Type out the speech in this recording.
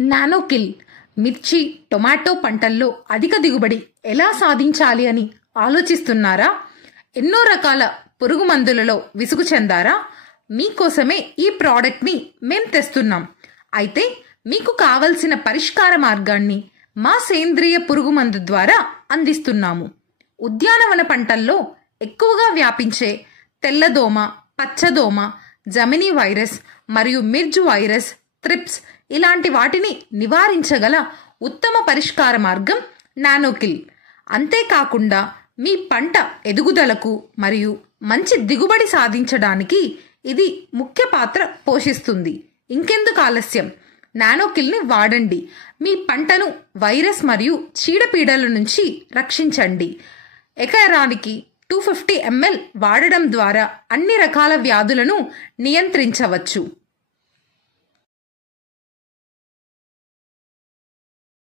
నానోకిల్ మిర్చి, టొమాటో పంటల్లో అధిక దిగుబడి ఎలా సాధించాలి అని ఆలోచిస్తున్నారా? ఎన్నో రకాల పురుగు మందులలో విసుగు చెందారా? మీకోసమే ఈ ప్రోడక్ట్ని మేం తెస్తున్నాం. అయితే మీకు కావలసిన పరిష్కార మార్గాన్ని మా సేంద్రియ పురుగు మందు ద్వారా అందిస్తున్నాము. ఉద్యానవన పంటల్లో ఎక్కువగా వ్యాపించే తెల్లదోమ, పచ్చదోమ, జమినీ వైరస్ మరియు మిర్జ్ వైరస్, త్రిప్స్ ఇలాంటి వాటిని నివారించగల ఉత్తమ పరిష్కార మార్గం నానోకిల్. అంతేకాకుండా మీ పంట ఎదుగుదలకు మరియు మంచి దిగుబడి సాధించడానికి ఇది ముఖ్య పాత్ర పోషిస్తుంది. ఇంకెందుకు ఆలస్యం, నానోకిల్ని వాడండి. మీ పంటను వైరస్ మరియు చీడపీడల నుంచి రక్షించండి. ఎకరానికి 250 ml వాడడం ద్వారా అన్ని రకాల వ్యాధులను నియంత్రించవచ్చు.